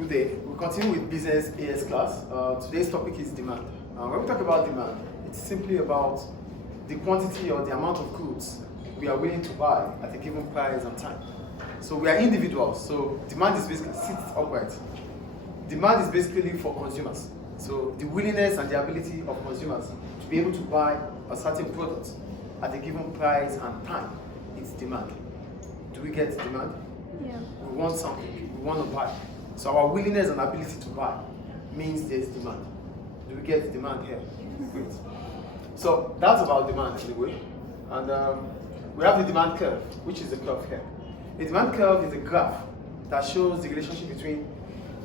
Good day. We'll continue with business AS class. Today's topic is demand. When we talk about demand, it's simply about the quantity or the amount of goods we are willing to buy at a given price and time. So we are individuals, so demand is basically sits upright. Demand is basically for consumers. So the willingness and the ability of consumers to be able to buy a certain product at a given price and time, it's demand. Do we get demand? Yeah. We want something, we want to buy. So our willingness and ability to buy means there's demand. Do we get demand here? Great. So that's about demand anyway. And we have the demand curve, which is the curve here. The demand curve is a graph that shows the relationship between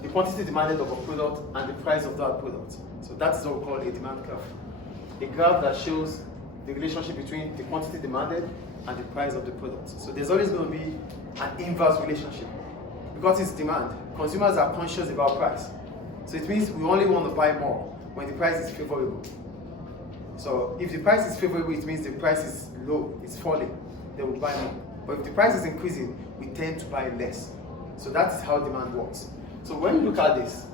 the quantity demanded of a product and the price of that product. So that is what we call a demand curve. A graph that shows the relationship between the quantity demanded and the price of the product. So there's always going to be an inverse relationship. Because it's demand, consumers are conscious about price. So it means we only want to buy more when the price is favorable. So if the price is favorable, it means the price is low, it's falling, then we buy more. But if the price is increasing, we tend to buy less. So that is how demand works. So when you look at this,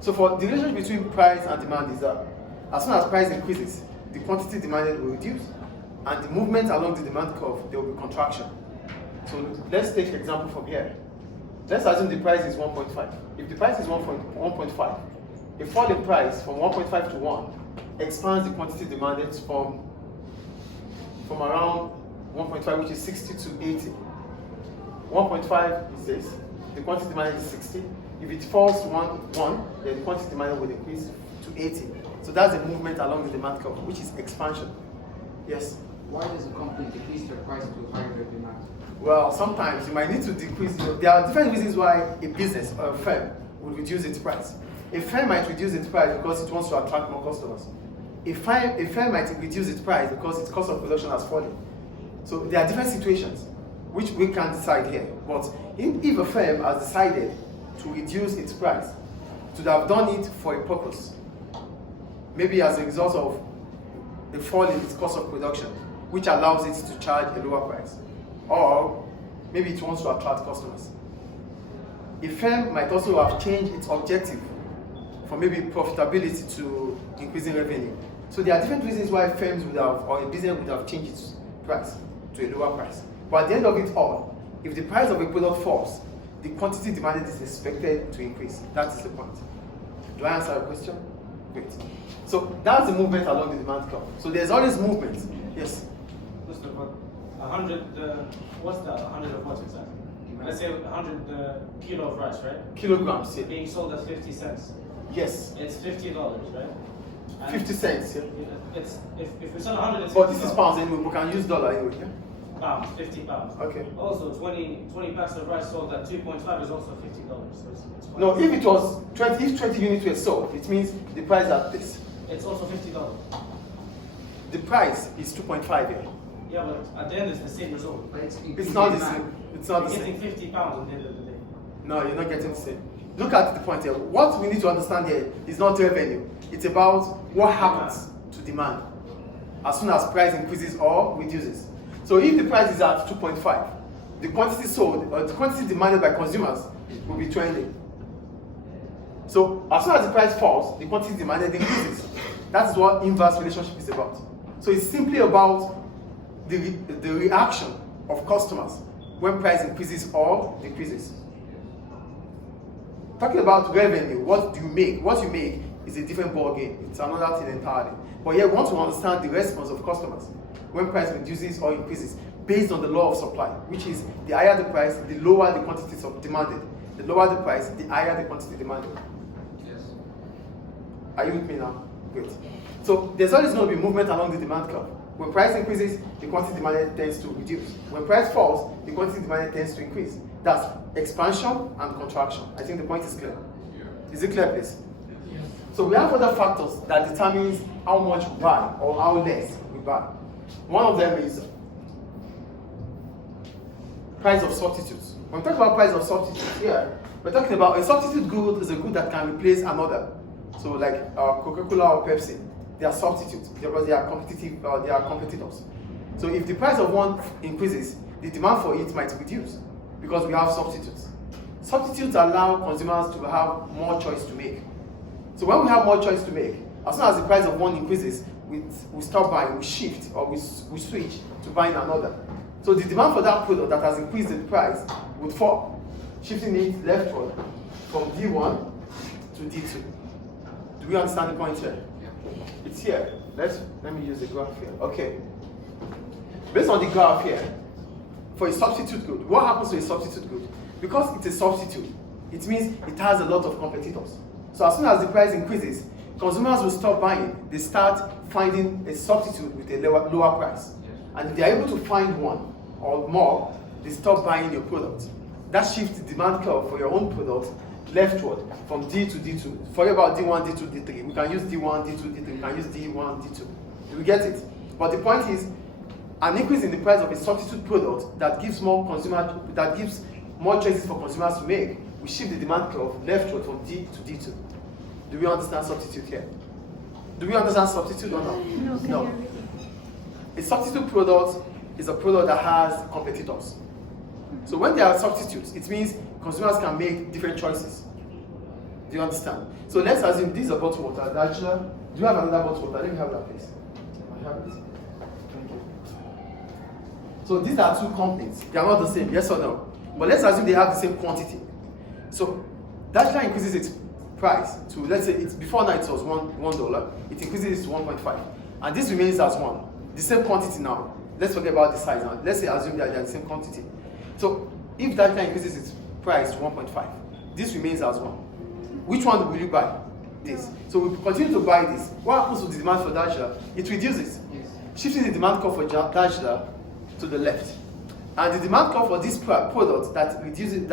so for the relationship between price and demand is that as soon as price increases, the quantity demanded will reduce, and the movement along the demand curve, there will be contraction. So let's take an example from here. Let's assume the price is 1.5. If the price is 1.5, a fall in price from 1.5 to 1 expands the quantity demanded from around 1.5, which is 60 to 80. 1.5 is this. The quantity demanded is 60. If it falls to 1, then the quantity demanded will increase to 80. So that's the movement along the demand curve, which is expansion. Yes? Why does a company decrease their price to higher their demand? Well, sometimes you might need to decrease. There are different reasons why a business or a firm will reduce its price. A firm might reduce its price because it wants to attract more customers. A firm might reduce its price because its cost of production has fallen. So there are different situations which we can't decide here. But if a firm has decided to reduce its price, to have done it for a purpose, maybe as a result of a fall in its cost of production, which allows it to charge a lower price, or maybe it wants to attract customers. A firm might also have changed its objective from maybe profitability to increasing revenue. So there are different reasons why firms would have, or a business would have changed its price to a lower price. But at the end of it all, if the price of a product falls, the quantity demanded is expected to increase. That is the point. Do I answer your question? Great. So that's the movement along the demand curve. So there's always movement. Yes? Mr. 100, what's that? 100 of what exactly? Let's say 100 kilo of rice, right? Kilograms, yeah. Being sold at 50 cents. Yes. It's $50, right? And 50 cents, yeah. It's if we sell 100, it's But this is pounds anyway, we can use dollar anyway, yeah? pounds, 50 pounds. Okay. Also, 20 packs of rice sold at 2.5 is also $50. So it's quite No, if it was 20, if 20 units were sold, it means the price at this. It's also $50. The price is 2.5 here. Yeah, but at the end it's the same result. But It's not the same. It's not You're the getting same. 50 pounds at the end of the day. No, you're not getting the same. Look at the point here. What we need to understand here is not revenue. It's about what happens to demand as soon as price increases or reduces. So if the price is at 2.5, the quantity sold or the quantity demanded by consumers will be trending. So as soon as the price falls, the quantity demanded increases. That's what inverse relationship is about. So it's simply about the reaction of customers when price increases or decreases. Talking about revenue, what do you make? What you make is a different ball game. It's another thing entirely. But here we want to understand the response of customers when price reduces or increases based on the law of supply, which is the higher the price, the lower the quantities of demanded. The lower the price, the higher the quantity demanded. Yes. Are you with me now? Great. So there's always going to be movement along the demand curve. When price increases, the quantity demanded tends to reduce. When price falls, the quantity demanded tends to increase. That's expansion and contraction. I think the point is clear. Yeah. Is it clear, please? Yes. So we have other factors that determines how much we buy or how less we buy. One of them is price of substitutes. When we talk about price of substitutes here, we're talking about a substitute good is a good that can replace another. So like Coca-Cola or Pepsi, they are substitutes because they are competitive. They are competitors. So if the price of one increases, the demand for it might reduce because we have substitutes. Substitutes allow consumers to have more choice to make. So when we have more choice to make, as soon as the price of one increases, we stop buying, we shift, or we switch to buying another. So the demand for that product that has increased in price would fall, shifting it leftward from D1 to D2. Do we understand the point here? It's here. Let me use the graph here. Okay. Based on the graph here, for a substitute good, what happens to a substitute good? Because it's a substitute, it means it has a lot of competitors. So as soon as the price increases, consumers will stop buying. They start finding a substitute with a lower price. And if they are able to find one or more, they stop buying your product. That shifts the demand curve for your own product leftward from D to D2. Forget about D1, D2, D3. We can use D1, D2, D3. We can use D1, D2. Do we get it? But the point is, an increase in the price of a substitute product that gives more choices for consumers to make, we shift the demand curve leftward from D to D2. Do we understand substitute here? Do we understand substitute or not? No. A substitute product is a product that has competitors. So when there are substitutes, it means consumers can make different choices. Do you understand? So let's assume this is a bottled water. Do you have another bottled water? Let me have that, please. I have it. Thank you. So these are two companies. They are not the same, yes or no? But let's assume they have the same quantity. So Daimler increases its price to, let's say, it's before now it was $1. It increases it to 1.5, and this remains as 1. The same quantity now. Let's forget about the size now. Let's say assume that they are the same quantity. So if Daimler increases its price to 1.5, this remains as 1. Which one will you buy? This. So we continue to buy this. What happens to the demand for Daimler? It reduces, shifting the demand curve for Daimler to the left. And the demand curve for this product that reduces,